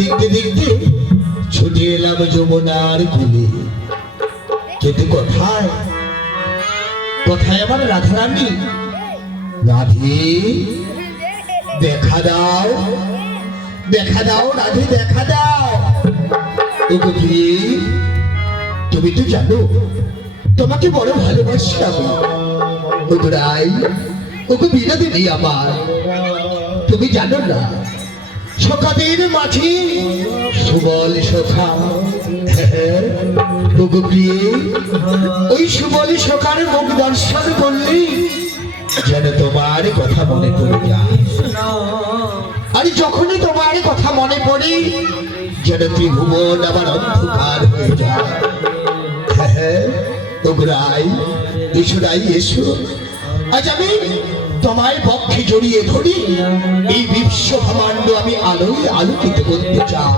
দেখতে দেখতে ছুটে এলাম যমুনার কূলে। কিন্তু কোথায় কোথায় আমার রাধারানী? রাধে দেখা দাও, দেখা দাও রাধে, দেখা দাও। ওগো প্রিয়ে, তুমি তো জানো তোমাকে বড় ভালোবাসি আমি। ওগো রাই, ওগো বিনোদিনী আমার, তুমি জানো না সখাদের মাঝে সুবল সখা। ওগো প্রিয়ে, ওই সুবল সখার মুখ দর্শন করলে যেন তোমার কথা মনে পড়ে যায়। আর যখনই তোমার কথা মনে পড়ে যেন ত্রিভুবন আমার অন্ধকার হয়ে যায়। ওগো রাই, এসো রাই এসো, আজ আমি তোমায় পক্ষে জড়িয়ে ধরি এই বিশ্ব ব্রহ্মাণ্ড আমি আলোয় আলোকিত করতে চাই।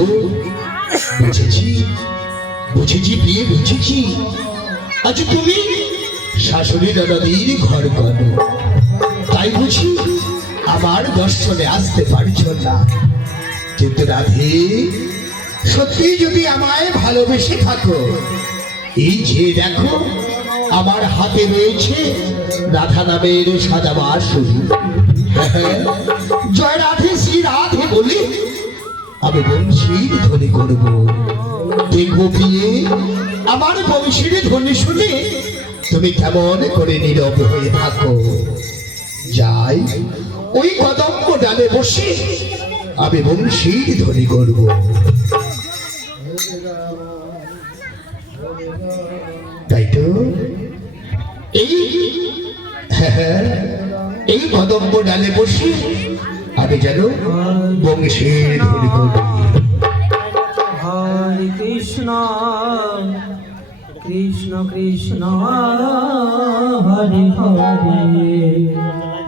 ও বুঝেছি, বুঝেছি প্রিয়ে, বুঝেছি। আজ তুমি শাশুড়ি ননদীর ঘর করো, তাই বুঝি আমার দর্শনে আসতে পারছো না। কিন্তু রাধে, সত্যি যদি আমায় ভালোবেসে থাকো, এই যে দেখো আমার হাতে রয়েছে রাধা নামের সাদা বাঁশরি। জয় রাধে শ্রী রাধে বলে আমি বংশীর ধ্বনি করব। দেখবো প্রিয়ে, আমার বংশীর ধ্বনি শুনে তুমি কেমন করে নীরব হয়ে থাকো। যাই ওই কদম্ব ডালে বসে আমি বংশীর ধ্বনি করব। তাই তো এই কদম্ব ডালে বসে আমি যেন বংশীর ধ্বনি করি। হরে কৃষ্ণ কৃষ্ণ কৃষ্ণ হরে হরে,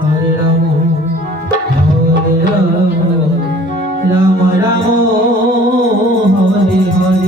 হরে রাম হরে রাম, রাম রাম হরে হরে।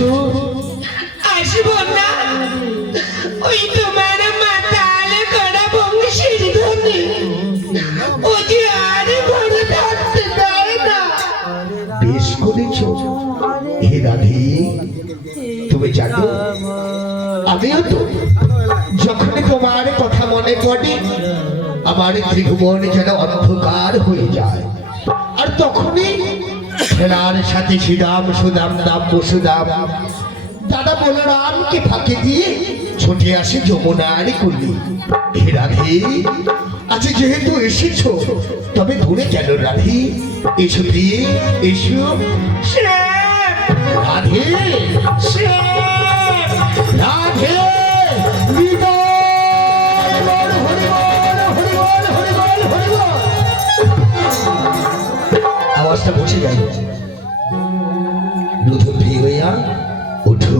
এসো। আসবো না, ওই তোমার মাতাল করা বংশীর ধনী ও যে আর ঘরে থাকতে দেয় না। বেশ করেছ হে রাধে। তুমি জানো আমিও তো যখন তোমার কথা মনে পড়ে আমার ত্রিভুবন যেন অন্ধকার হয়ে যায়। আর তখনই খেলার সাথে শ্রীরাম সুদাম দাম বসুদাম দাদা বলরামকে ফাঁকে দিয়ে ছুটে আসে যমুনার কুলি। হে রাধে, আচ্ছা যেহেতু এসেছো তবে দূরে কেন রাধে? এসো প্রিয়ে এসো। রাধে রাধে হরিবল, হরিবল, হরিবল, হরিবল। আওয়াজটা বসে গেল। রুধু প্রিয় হইয়া ওঠো।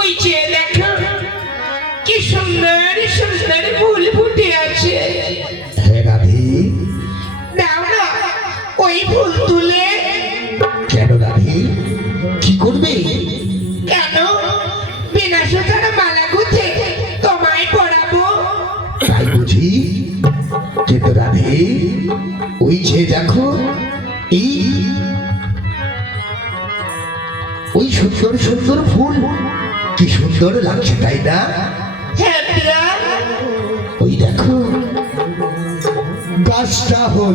ওই যে দেখো কি সুন্দর সুন্দর ফুল ফুটে আছে। হ্যাঁ রাধে। দাও না ওই ফুল তুলে। কেন রাধে, কি করবে? কেন? বিনা সুতার মালা গুঁথে তোমায় পরাবো। তাই বুঝি? কিন্তু রাধে ওই যে দেখো এই ওই সুন্দর সুন্দর ফুল কি সুন্দর লাগছে তাই না? হ্যাঁ প্রাণ। ওই দেখো গাছটা হল